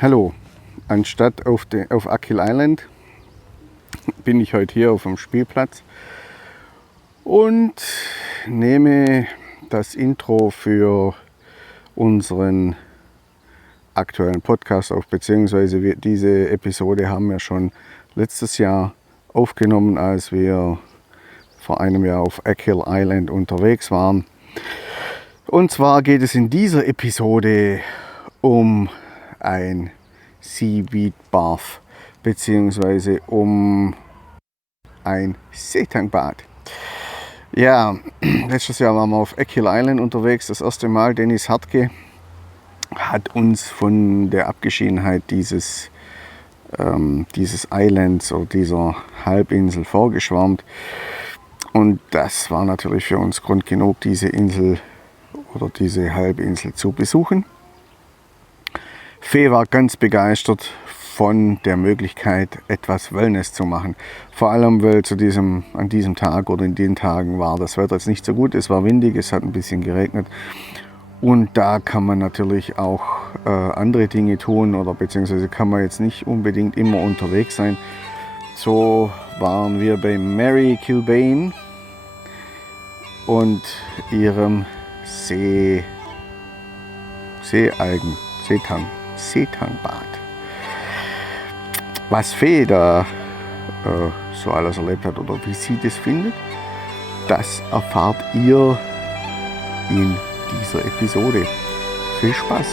Hallo, anstatt auf Achill Island bin ich heute hier auf dem Spielplatz und nehme das Intro für unseren aktuellen Podcast auf, beziehungsweise diese Episode haben wir schon letztes Jahr aufgenommen, als wir vor einem Jahr auf Achill Island unterwegs waren. Und zwar geht es in dieser Episode um ein Seaweed Bath beziehungsweise um ein Seetankbad. Ja, letztes Jahr waren wir auf Achill Island unterwegs, das erste Mal. Dennis Hartke hat uns von der Abgeschiedenheit dieses Islands oder dieser Halbinsel vorgeschwärmt. Und das war natürlich für uns Grund genug, diese Insel oder diese Halbinsel zu besuchen. Fee war ganz begeistert von der Möglichkeit, etwas Wellness zu machen. Vor allem, weil an diesem Tag oder in den Tagen war das Wetter jetzt nicht so gut. Es war windig, es hat ein bisschen geregnet. Und da kann man natürlich auch andere Dinge tun oder beziehungsweise kann man jetzt nicht unbedingt immer unterwegs sein. So waren wir bei Mary Kilbane und ihrem Seetankbad. Was Fee da so alles erlebt hat oder wie sie das findet, das erfahrt ihr in dieser Episode. Viel Spaß!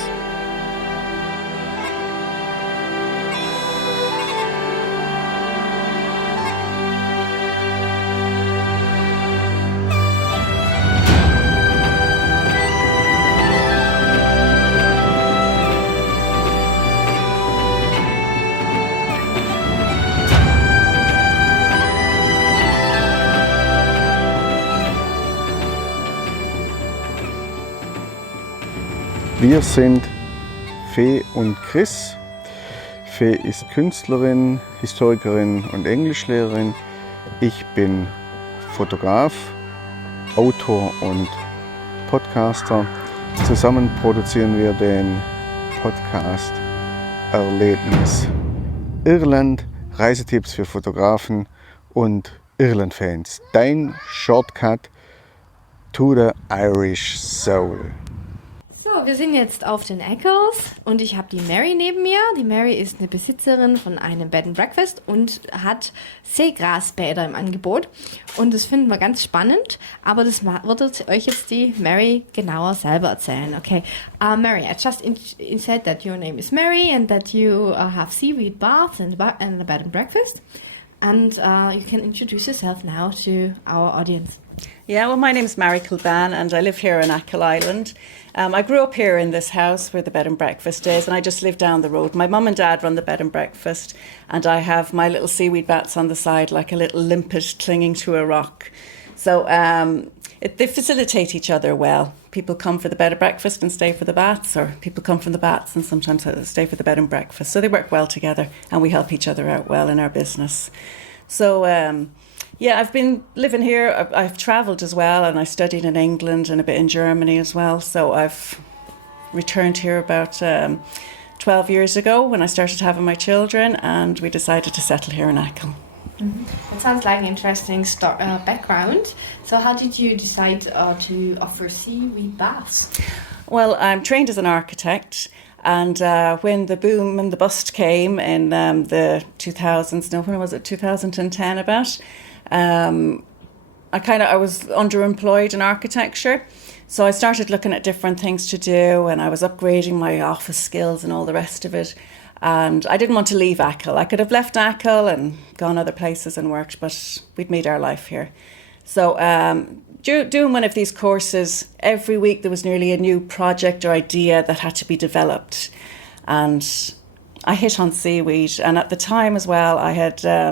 Wir sind Fee und Chris. Fee ist Künstlerin, Historikerin und Englischlehrerin. Ich bin Fotograf, Autor und Podcaster. Zusammen produzieren wir den Podcast Erlebnis Irland, Reisetipps für Fotografen und Irland-Fans. Dein Shortcut to the Irish Soul. So, wir sind jetzt auf den Achells und ich habe die Mary neben mir. Die Mary ist eine Besitzerin von einem Bed and Breakfast und hat Seegrassbäder im Angebot. Und das finden wir ganz spannend, aber das wird euch jetzt die Mary genauer selber erzählen. Okay, Mary, I just said that your name is Mary and that you have Seaweed Bath and a Bed and Breakfast. And you can introduce yourself now to our audience. Yeah, well, my name's Mary Kilbane and I live here in Achill Island. I grew up here in this house where the bed and breakfast is, and I just live down the road. My mum and dad run the bed and breakfast, and I have my little seaweed bats on the side like a little limpet clinging to a rock. So they facilitate each other well. People come for the bed and breakfast and stay for the bats, or people come from the bats and sometimes stay for the bed and breakfast. So they work well together, and we help each other out well in our business. So yeah, I've been living here. I've travelled as well, and I studied in England and a bit in Germany as well. So I've returned here about 12 years ago when I started having my children, and we decided to settle here in Achill. Mm-hmm. That sounds like an interesting background. So how did you decide to offer seaweed baths? Well, I'm trained as an architect. And when the boom and the bust came in the 2000s, when was it, 2010 about, I was underemployed in architecture. So I started looking at different things to do, and I was upgrading my office skills and all the rest of it. And I didn't want to leave Achill. I could have left Achill and gone other places and worked, but we'd made our life here. So doing one of these courses, every week there was nearly a new project or idea that had to be developed. And I hit on seaweed. And at the time as well, I had I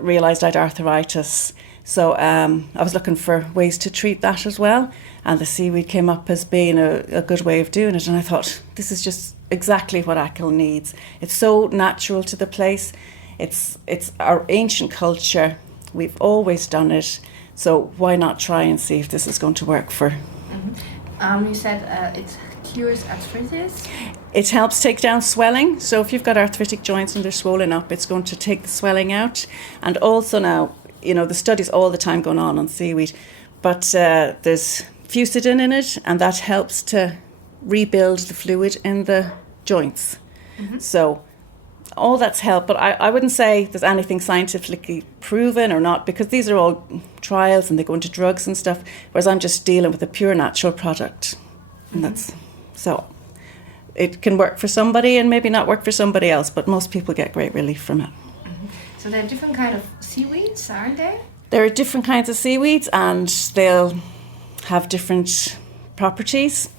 realised I had arthritis. So I was looking for ways to treat that as well. And the seaweed came up as being a good way of doing it. And I thought, this is just exactly what Achill needs. It's so natural to the place. It's our ancient culture. We've always done it. So why not try and see if this is going to work for... Mm-hmm. You said it's cures arthritis? It helps take down swelling. So if you've got arthritic joints and they're swollen up, it's going to take the swelling out. And also now, the studies all the time going on seaweed, but there's fusidin in it, and that helps to rebuild the fluid in the joints. Mm-hmm. So all that's helped, but I wouldn't say there's anything scientifically proven or not, because these are all trials and they go into drugs and stuff, whereas I'm just dealing with a pure natural product. And that's so it can work for somebody and maybe not work for somebody else, but most people get great relief from it. Mm-hmm. So there are different kind of seaweeds, aren't there? There are different kinds of seaweeds, and they'll have different properties.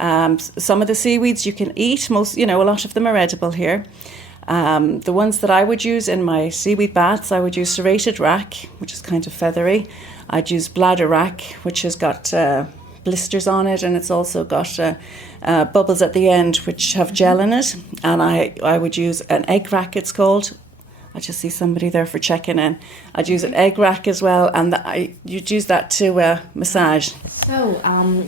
Some of the seaweeds you can eat. Most, a lot of them are edible here. The ones that I would use in my seaweed baths, I would use serrated rack, which is kind of feathery. I'd use bladder rack, which has got blisters on it, and it's also got bubbles at the end, which have gel in it. And I would use an egg rack, it's called. I just see somebody there for checking in. I'd use an egg rack as well, and you'd use that to massage. So,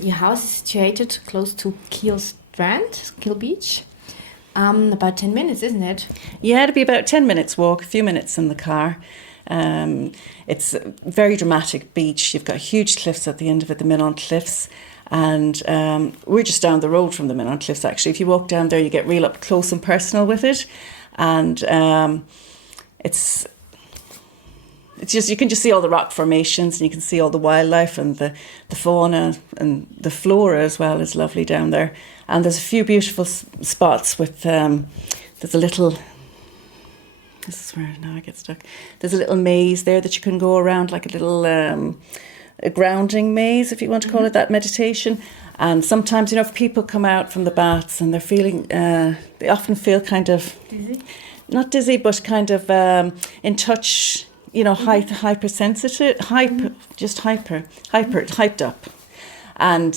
your house is situated close to Kiel Strand, Kiel Beach. About 10 minutes, isn't it? Yeah, it'd be about 10 minutes walk, a few minutes in the car. It's a very dramatic beach. You've got huge cliffs at the end of it, the Millon Cliffs. And we're just down the road from the Millon Cliffs, actually. If you walk down there, you get real up close and personal with it. And it's just, you can just see all the rock formations, and you can see all the wildlife and the fauna, and the flora as well is lovely down there. And there's a few beautiful spots with, there's a little, this is where now I get stuck. There's a little maze there that you can go around, like a little a grounding maze, if you want to call it that, meditation. And sometimes, if people come out from the baths and they're feeling, they often feel kind of, dizzy? Not dizzy, but kind of in touch, hypersensitive, hyped up. And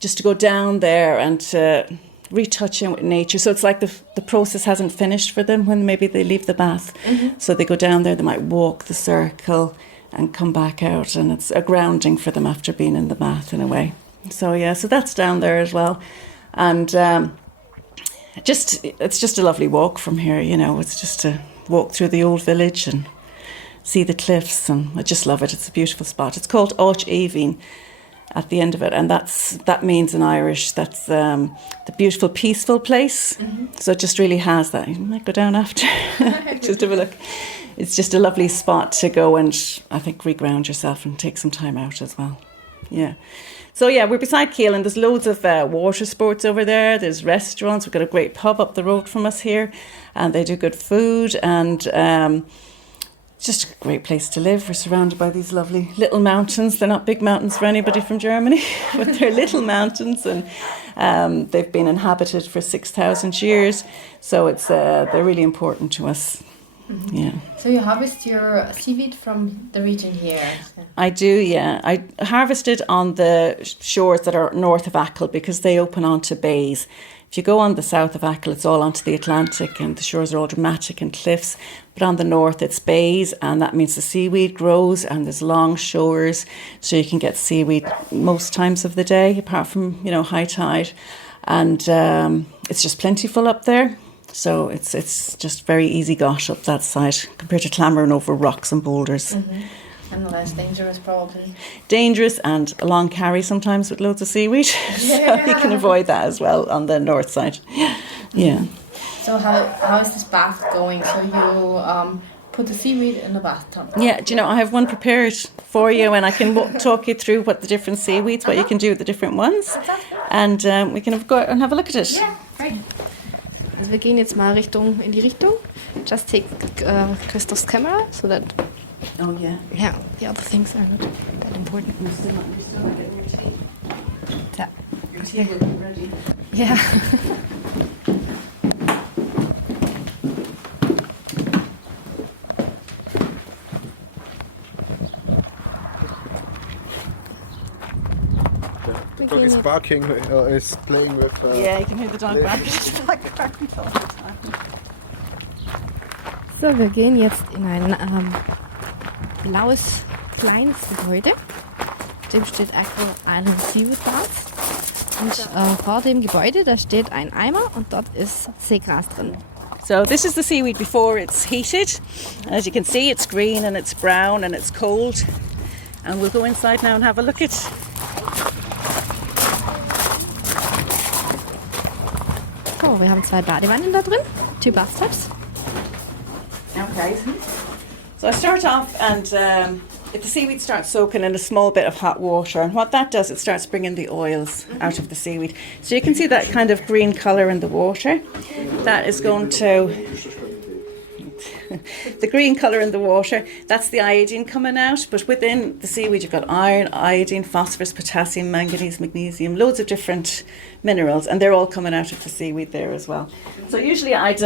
just to go down there and to retouch in with nature. So it's like the process hasn't finished for them when maybe they leave the bath. Mm-hmm. So they go down there, they might walk the circle and come back out, and it's a grounding for them after being in the bath in a way. So yeah, so that's down there as well. And it's just a lovely walk from here, it's just to walk through the old village and see the cliffs, and I just love it. It's a beautiful spot. It's called Achill at the end of it, and that means in Irish that's the beautiful, peaceful place. Mm-hmm. So it just really has that. You might go down after, just have a look. It's just a lovely spot to go and I think reground yourself and take some time out as well. Yeah. So yeah, we're beside Kiel, and there's loads of water sports over there. There's restaurants. We've got a great pub up the road from us here, and they do good food, and it's just a great place to live. We're surrounded by these lovely little mountains. They're not big mountains for anybody from Germany, but they're little mountains, and they've been inhabited for 6,000 years. So it's they're really important to us. Mm-hmm. Yeah. So you harvest your seaweed from the region here? I do, yeah. I harvested on the shores that are north of Achill because they open onto bays. If you go on the south of Achill, it's all onto the Atlantic, and the shores are all dramatic and cliffs. But on the north, it's bays, and that means the seaweed grows, and there's long shores, so you can get seaweed most times of the day, apart from high tide, and it's just plentiful up there. So it's just very easy got up that side compared to clambering over rocks and boulders. Mm-hmm. And less dangerous, probably. Dangerous, and a long carry sometimes with loads of seaweed. Yeah. So you can avoid that as well on the north side. Yeah. So how is this bath going? So you put the seaweed in the bathtub? Yeah, I have one prepared for you, and I can talk you through what the different seaweeds, what you can do with the different ones. And we can go out and have a look at it. Yeah, great. Also wir gehen jetzt mal in die Richtung. Just take Christoph's camera so that. Oh yeah. Yeah, the other things are not that important. You're still not getting your tea. Yeah. Your tea will be ready. Yeah. The dog is barking, is playing with... Yeah, you can hear the dog barking all the time. So, wir gehen jetzt in ein blaues, kleines Gebäude. Auf dem steht Achill Island Seaweed Bath. Und vor dem Gebäude, da steht ein Eimer und dort ist Seegras drin. So this is the seaweed before it's heated. As you can see, it's green and it's brown and it's cold. And we'll go inside now and have a look at. So, wir haben 2 Badewannen da drin, 2 bathtubs. Okay. So I start off and if the seaweed starts soaking in a small bit of hot water, and what that does, it starts bringing the oils out of the seaweed. So you can see that kind of green colour in the water. That is going to, the green colour in the water, that's the iodine coming out. But within the seaweed, you've got iron, iodine, phosphorus, potassium, manganese, magnesium, loads of different minerals, and they're all coming out of the seaweed there as well. So usually I'd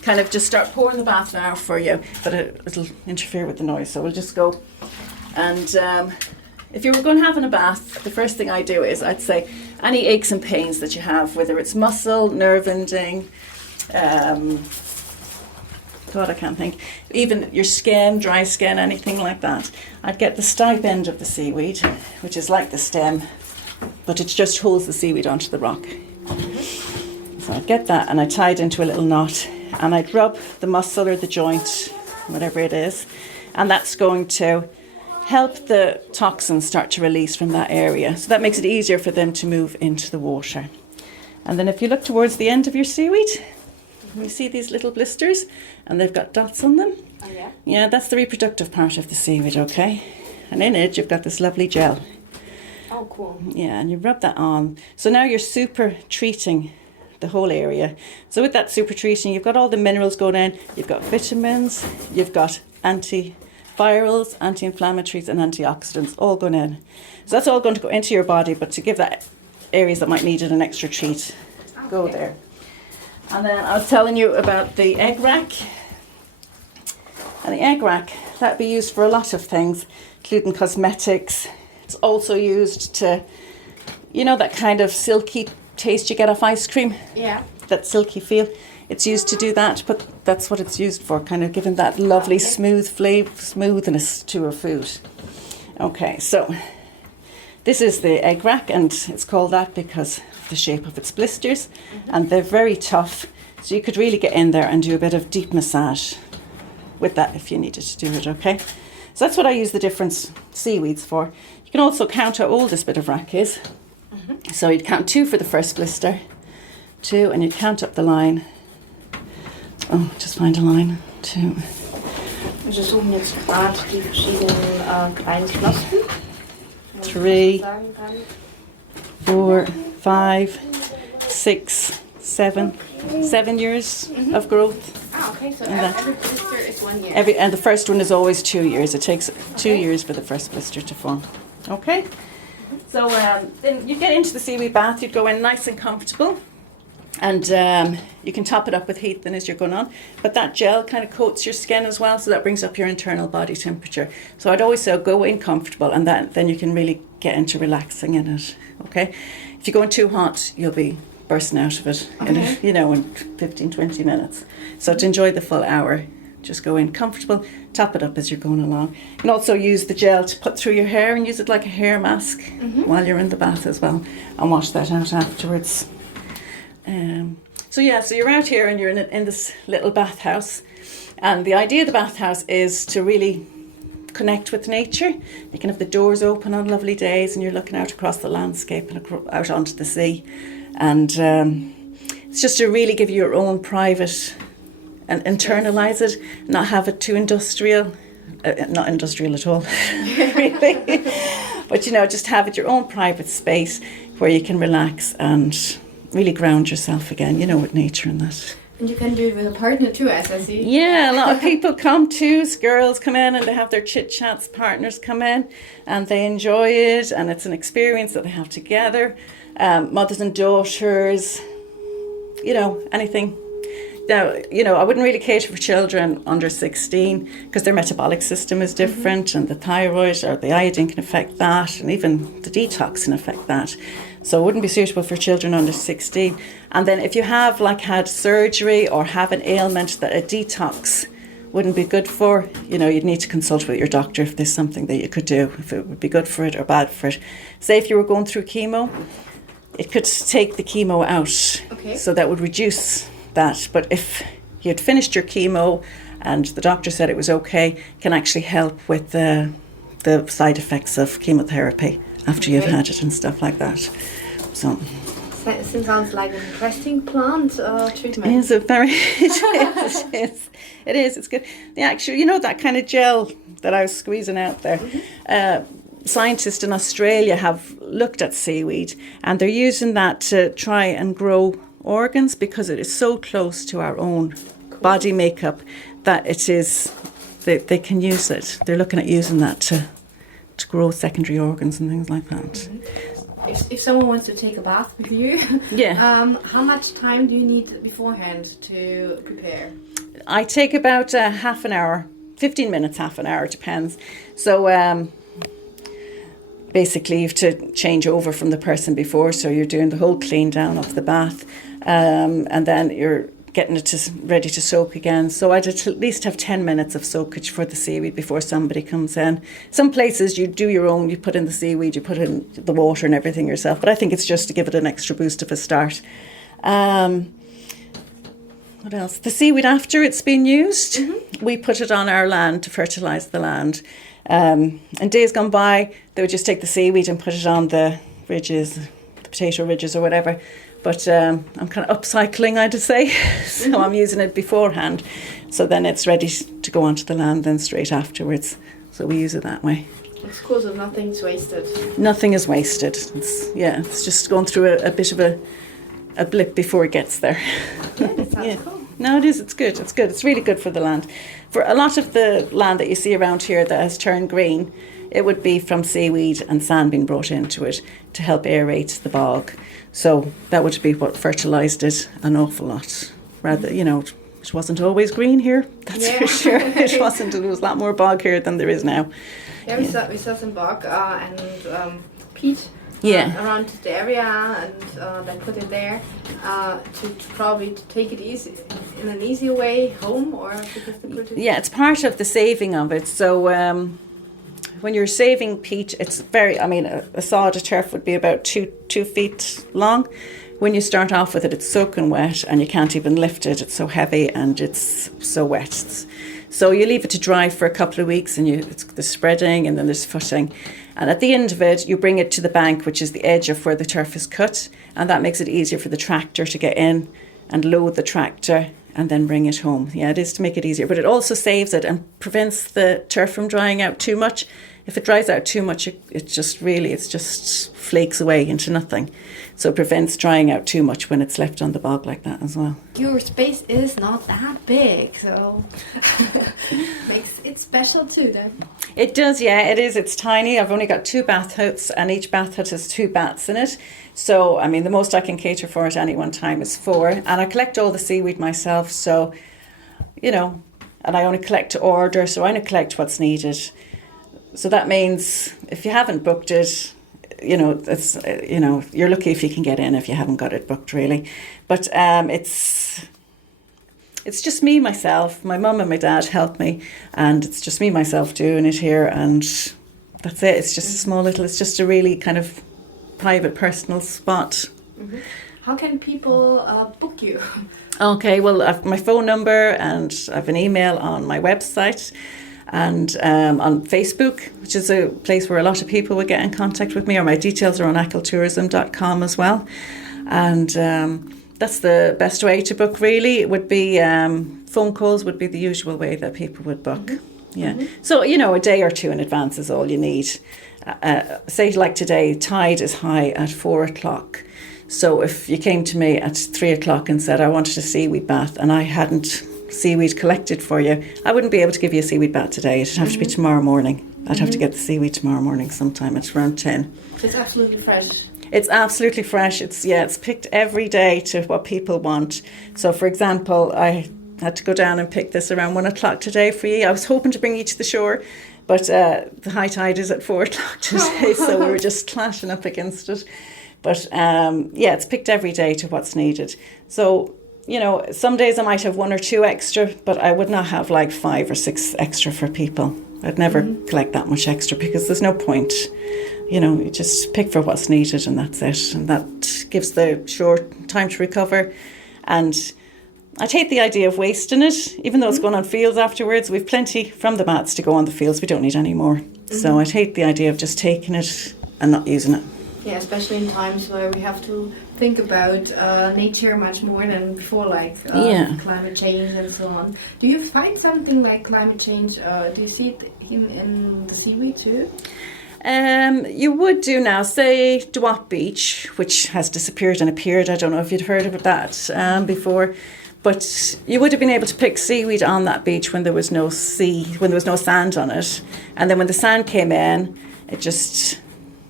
kind of just start pouring the bath now for you, but it'll interfere with the noise, so we'll just go. And if you were going to have in a bath, the first thing I do is I'd say any aches and pains that you have, whether it's muscle, nerve ending, God, I can't think, even your skin, dry skin, anything like that, I'd get the stipe end of the seaweed, which is like the stem, but it just holds the seaweed onto the rock. So I'd get that and I'd tie it into a little knot, and I'd rub the muscle or the joint, whatever it is, and that's going to help the toxins start to release from that area. So that makes it easier for them to move into the water. And then if you look towards the end of your seaweed, you see these little blisters, and they've got dots on them. Oh yeah? Yeah, that's the reproductive part of the seaweed, okay? And in it, you've got this lovely gel. Oh, cool. Yeah, and you rub that on. So now you're super treating the whole area. So with that super treating, you've got all the minerals going in, you've got vitamins, you've got antivirals, anti-inflammatories and antioxidants all going in. So that's all going to go into your body, but to give that areas that might need an extra treat, go there. And then I was telling you about the egg rack. And the egg rack, that'd be used for a lot of things, including cosmetics. It's also used to, you know, that kind of silky taste you get off ice cream? Yeah. That silky feel. It's used to do that, but that's what it's used for, kind of giving that lovely smoothness to a food. Okay, so this is the egg rack, and it's called that because of the shape of its blisters, and they're very tough, so you could really get in there and do a bit of deep massage with that if you needed to do it, okay? So that's what I use the different seaweeds for. You can also count how old this bit of rack is. So you'd count 2 for the first blister, 2, and you'd count up the line. Oh, just find a line, 2. Wir suchen jetzt gerade die verschiedenen kleinen Knospen. 3, 4, 5, 6, 7. 7 years of growth. Ah, okay, so And every blister is 1 year. And the first one is always 2 years. It takes 2 years for the first blister to form. Okay? So then you get into the seaweed bath, you'd go in nice and comfortable, and you can top it up with heat then as you're going on. But that gel kind of coats your skin as well, so that brings up your internal body temperature. So I'd always say go in comfortable, and then you can really get into relaxing in it. Okay? If you go in too hot, you'll be bursting out of it in 15, 20 minutes. So to enjoy the full hour, just go in comfortable, top it up as you're going along. You can also use the gel to put through your hair and use it like a hair mask while you're in the bath as well, and wash that out afterwards. So you're out here and you're in this little bathhouse, and the idea of the bathhouse is to really connect with nature. You can have the doors open on lovely days and you're looking out across the landscape and out onto the sea, and it's just to really give you your own private and internalise it, not have it too industrial, not industrial at all, really, but just have it your own private space where you can relax and really ground yourself again, with nature and that. And you can do it with a partner too, as I see. Yeah, a lot of people come too. Girls come in and they have their chit chats. Partners come in and they enjoy it, and it's an experience that they have together. Mothers and daughters, anything. Now, I wouldn't really cater for children under 16 because their metabolic system is different, and the thyroid or the iodine can affect that, and even the detox can affect that. So it wouldn't be suitable for children under 16. And then if you have had surgery or have an ailment that a detox wouldn't be good for, you'd need to consult with your doctor if there's something that you could do, if it would be good for it or bad for it. Say if you were going through chemo, it could take the chemo out. Okay. So that would reduce that. But if you had finished your chemo and the doctor said it was okay, it can actually help with the side effects of chemotherapy after you've had it and stuff like that. So It sounds like an interesting plant treatment. it is a very, it is, it's good. The actual, you know, that kind of gel that I was squeezing out there, scientists in Australia have looked at seaweed and they're using that to try and grow organs because it is so close to our own body makeup that it is, they can use it. They're looking at using that to grow secondary organs and things like that. If someone wants to take a bath with you, how much time do you need beforehand to prepare? I take about half an hour, 15 minutes, half an hour, depends. So basically you have to change over from the person before, so you're doing the whole clean down of the bath, and then you're getting it ready to soak again. So I'd at least have 10 minutes of soakage for the seaweed before somebody comes in. Some places you do your own, you put in the seaweed, you put in the water and everything yourself, but I think it's just to give it an extra boost of a start. What else? The seaweed after it's been used, we put it on our land to fertilise the land. And days gone by, they would just take the seaweed and put it on the ridges, the potato ridges or whatever. But I'm kind of upcycling, I'd say. So I'm using it beforehand. So then it's ready to go onto the land then straight afterwards. So we use it that way. It's cool, so nothing's wasted. Nothing is wasted. It's just going through a bit of a blip before it gets there. Yeah, that sounds cool. No, it is. It's good. It's good. It's really good for the land. For a lot of the land that you see around here that has turned green, it would be from seaweed and sand being brought into it to help aerate the bog. So that would be what fertilised it an awful lot. Rather, you know, it wasn't always green here, that's for sure. It wasn't. There was a lot more bog here than there is now. Yeah, we saw some bog and peat around the area, and they put it there to probably to take it easy in an easier way home, or because they put it. Yeah, it's part of the saving of it. So when you're saving peat, it's very, I mean, a sod of turf would be about 2 feet long. When you start off with it, it's soaking wet and you can't even lift it. It's so heavy and it's so wet. So you leave it to dry for a couple of weeks and there's spreading and then there's footing. And at the end of it, you bring it to the bank, which is the edge of where the turf is cut. And that makes it easier for the tractor to get in and load the tractor and then bring it home. Yeah, it is to make it easier. But it also saves it and prevents the turf from drying out too much. If it dries out too much, it just flakes away into nothing. So it prevents drying out too much when it's left on the bog like that as well. Your space is not that big, so makes it special too then. It does, yeah, it is. It's tiny. I've only got 2 bath huts and each bath hut has 2 baths in it. So, I mean, the most I can cater for at any one time is 4. And I collect all the seaweed myself, so, you know, and I only collect to order, so I only collect what's needed. So that means if you haven't booked it, you know, it's, you know, you're lucky if you can get in if you haven't got it booked, really. But it's just me, myself. My mum and my dad help me, and it's just me, myself doing it here, and that's it. It's just a small little, it's just a really kind of private, personal spot. Mm-hmm. How can people book you? Okay, well, I've my phone number and I have an email on my website. And on Facebook, which is a place where a lot of people would get in contact with me, or my details are on achilltourism.com as well. And that's the best way to book, really. It would be phone calls would be the usual way that people would book. Mm-hmm. Yeah. Mm-hmm. So, you know, a day or 2 in advance is all you need. Say like today, tide is high at 4 o'clock. So if you came to me at 3 o'clock and said, I wanted a seaweed bath and I hadn't seaweed collected for you, I wouldn't be able to give you a seaweed bath today. It'd have to be tomorrow morning. I'd have to get the seaweed tomorrow morning sometime at around 10. It's absolutely fresh. It's absolutely fresh. It's picked every day to what people want. So for example, I had to go down and pick this around 1 o'clock today for you. I was hoping to bring you to the shore, but the high tide is at 4 o'clock today, so we were just clashing up against it. But it's picked every day to what's needed. So, you know, some days I might have 1 or 2 extra, but I would not have like 5 or 6 extra for people. I'd never collect that much extra because there's no point. you just pick for what's needed and that's it. And that gives the short time to recover. And I'd hate the idea of wasting it, even though it's going on fields afterwards. We've plenty from the baths to go on the fields. We don't need any more. So I'd hate the idea of just taking it and not using it. Yeah, especially in times where we have to think about nature much more than before, like climate change and so on. Do you find something like climate change? Do you see it in the seaweed too? You would do now, say Dwap Beach, which has disappeared and appeared. I don't know if you'd heard about that before. But you would have been able to pick seaweed on that beach when there was no when there was no sand on it. And then when the sand came in, it just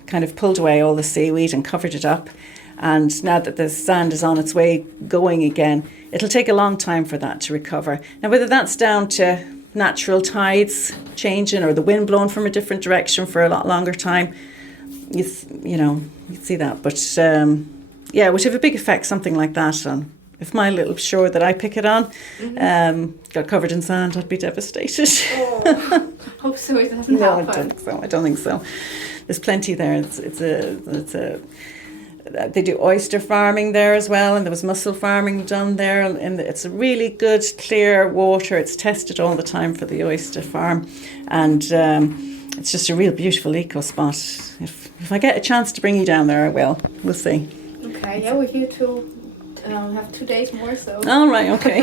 kind of pulled away all the seaweed and covered it up. And now that the sand is on its way going again, it'll take a long time for that to recover. Now, whether that's down to natural tides changing or the wind blowing from a different direction for a lot longer time, you'd see that. But it would have a big effect, something like that, on. If my little shore that I pick it on got covered in sand, I'd be devastated. Oh, hope so it doesn't happen. I don't think so. There's plenty there. They do oyster farming there as well, and there was mussel farming done there. And it's a really good, clear water. It's tested all the time for the oyster farm, and it's just a real beautiful eco spot. If I get a chance to bring you down there, I will. We'll see. Okay, yeah, we're here to have 2 days more, so. All right, okay.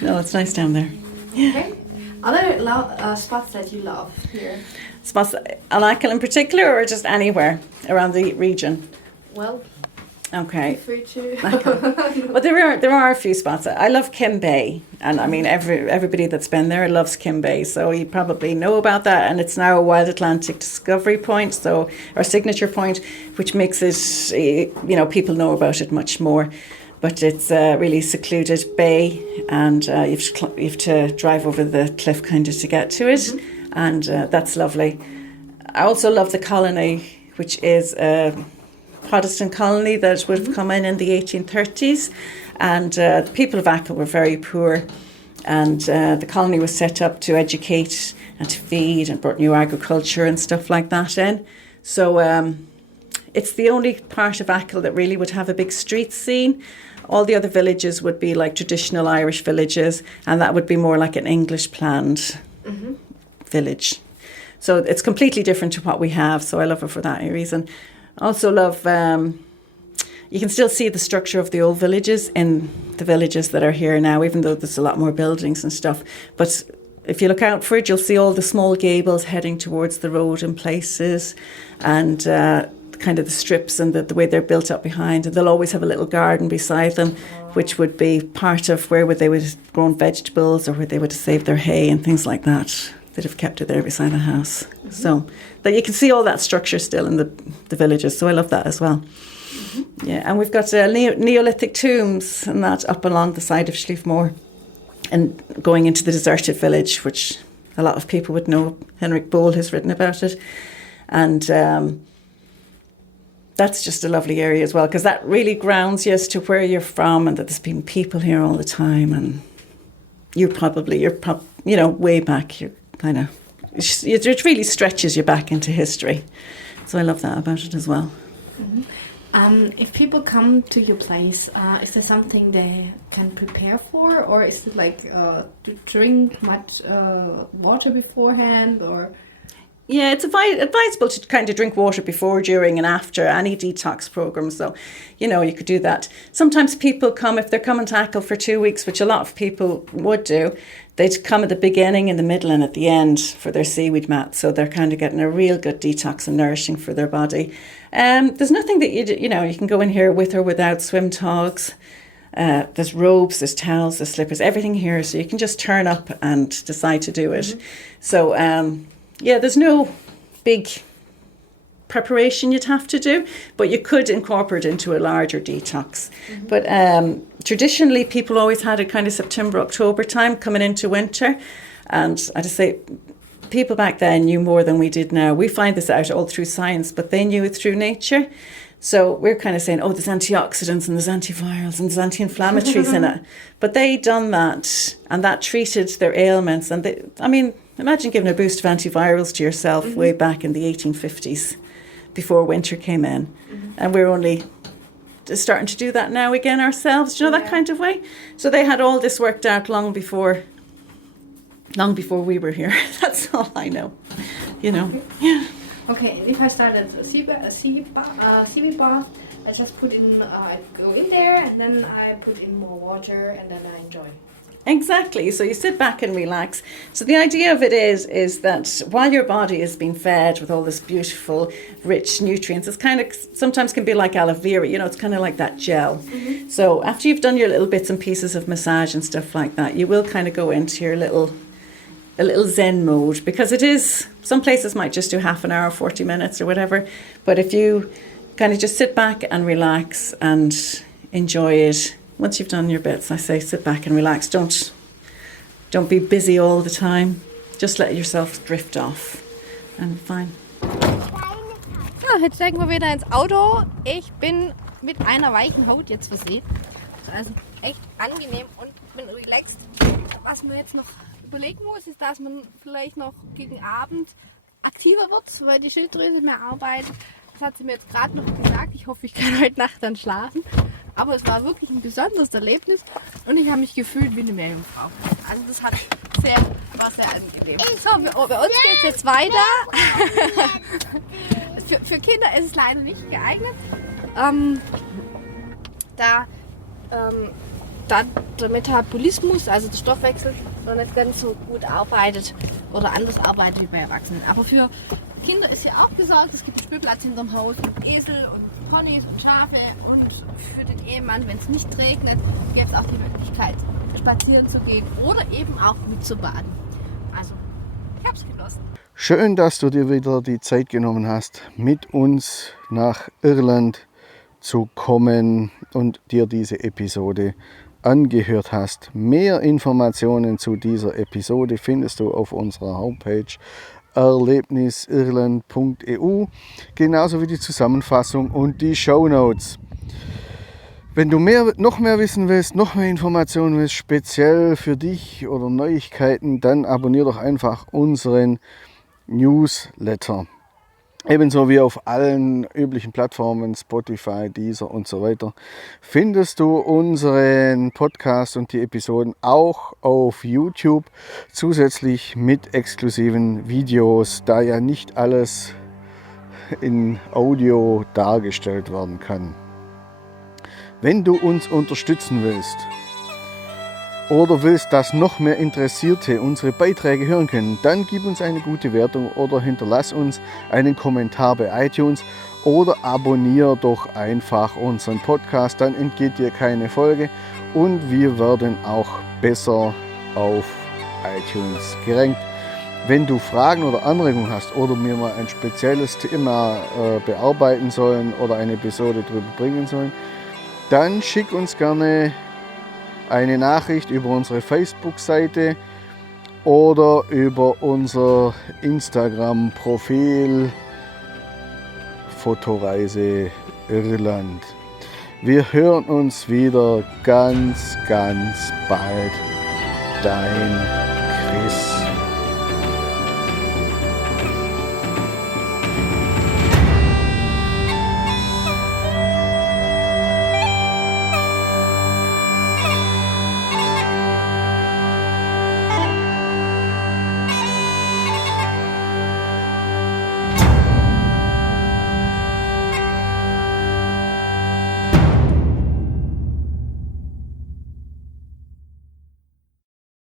No, it's nice down there. Okay. Other spots that you love here? Spots on Achill in particular, or just anywhere around the region? Well, okay. Free to. Well, there are a few spots. I love Kilbane, and I mean everybody that's been there loves Kilbane, so you probably know about that. And it's now a Wild Atlantic Discovery Point, so our signature point, which makes it people know about it much more. But it's a really secluded bay, and you have to drive over the cliff kind of to get to it, and that's lovely. I also love the colony, which is a Protestant colony that would have come in the 1830s, and the people of Achill were very poor, and the colony was set up to educate and to feed and brought new agriculture and stuff like that in. So it's the only part of Achill that really would have a big street scene. All the other villages would be like traditional Irish villages, and that would be more like an English planned village. So it's completely different to what we have, so I love it for that reason. I also love, you can still see the structure of the old villages in the villages that are here now, even though there's a lot more buildings and stuff. But if you look out for it, you'll see all the small gables heading towards the road in places, and kind of the strips and the way they're built up behind. And they'll always have a little garden beside them, which would be part of where they would have grown vegetables or where they would have saved their hay and things like that. They'd have kept it there beside the house. So that you can see all that structure still in the villages. So I love that as well. Yeah, and we've got Neolithic tombs and that up along the side of Schliefmoor and going into the deserted village, which a lot of people would know. Henrik Bohl has written about it. And that's just a lovely area as well, because that really grounds you as to where you're from and that there's been people here all the time, and you're way back. You're kind of, it really stretches you back into history. So I love that about it as well. If people come to your place, is there something they can prepare for, or is it like to drink much water beforehand, or? Yeah, it's advisable to kind of drink water before, during and after any detox program. So, you could do that. Sometimes people come, if they're coming to Achill for 2 weeks, which a lot of people would do, they'd come at the beginning, in the middle and at the end for their seaweed mat. So they're kind of getting a real good detox and nourishing for their body. There's nothing that you can go in here with or without swim togs. There's robes, there's towels, there's slippers, everything here. So you can just turn up and decide to do it. So, there's no big preparation you'd have to do, but you could incorporate into a larger detox. But traditionally, people always had a kind of September, October time coming into winter. And I just say, people back then knew more than we did now. We find this out all through science, but they knew it through nature. So we're kind of saying, there's antioxidants and there's antivirals and there's anti-inflammatories in it. But they done that, and that treated their ailments. And Imagine giving a boost of antivirals to yourself way back in the 1850s, before winter came in. And we're only starting to do that now again ourselves, do you know, that kind of way? So they had all this worked out long before we were here. That's all I know, you know. Yeah. Okay, if I start at Seaweed Bath, I just put in, I go in there and then I put in more water and then I enjoy. Exactly. So you sit back and relax. So the idea of it is that while your body is being fed with all this beautiful, rich nutrients, it's kind of sometimes can be like aloe vera, you know, it's kind of like that gel. So after you've done your little bits and pieces of massage and stuff like that, you will kind of go into your a little zen mode, because it is, some places might just do half an hour, 40 minutes or whatever. But if you kind of just sit back and relax and enjoy it, once you've done your bits, I say sit back and relax. Don't be busy all the time. Just let yourself drift off. And fine. Ja, jetzt steigen wir wieder ins Auto. Ich bin mit einer weichen Haut jetzt versehen. Also echt angenehm und bin relaxed. Was man jetzt noch überlegen muss, ist, dass man vielleicht noch gegen Abend aktiver wird, weil die Schilddrüse mehr arbeitet. Das hat sie mir jetzt gerade noch gesagt. Ich hoffe, ich kann heute Nacht dann schlafen. Aber es war wirklich ein besonderes Erlebnis und ich habe mich gefühlt wie eine Meerjungfrau. Also das war sehr angenehm. So, bei uns geht es jetzt weiter. für Kinder ist es leider nicht geeignet. Da der Metabolismus, also der Stoffwechsel, noch nicht ganz so gut arbeitet oder anders arbeitet wie bei Erwachsenen. Aber für Kinder ist ja auch gesorgt. Es gibt einen Spielplatz hinterm Haus mit Esel und Ponys und Schafe. Und für den Ehemann, wenn es nicht regnet, gibt es auch die Möglichkeit, spazieren zu gehen oder eben auch mitzubaden. Also, ich habe es genossen. Schön, dass du dir wieder die Zeit genommen hast, mit uns nach Irland zu kommen und dir diese Episode angehört hast. Mehr Informationen zu dieser Episode findest du auf unserer Homepage erlebnisirland.eu, genauso wie die Zusammenfassung und die Shownotes. Wenn du noch mehr wissen willst, noch mehr Informationen willst, speziell für dich oder Neuigkeiten, dann abonnier doch einfach unseren Newsletter. Ebenso wie auf allen üblichen Plattformen, Spotify, Diese und so weiter, findest du unseren Podcast und die Episoden auch auf YouTube, zusätzlich mit exklusiven Videos, da ja nicht alles in Audio dargestellt werden kann. Wenn du uns unterstützen willst oder willst, dass noch mehr Interessierte unsere Beiträge hören können, dann gib uns eine gute Wertung oder hinterlass uns einen Kommentar bei iTunes oder abonniere doch einfach unseren Podcast, dann entgeht dir keine Folge und wir werden auch besser auf iTunes gerankt. Wenn du Fragen oder Anregungen hast oder mir mal ein spezielles Thema bearbeiten sollen oder eine Episode drüber bringen sollen, dann schick uns gerne eine Nachricht über unsere Facebook-Seite oder über unser Instagram-Profil Fotoreise Irland. Wir hören uns wieder ganz, ganz bald. Dein Chris.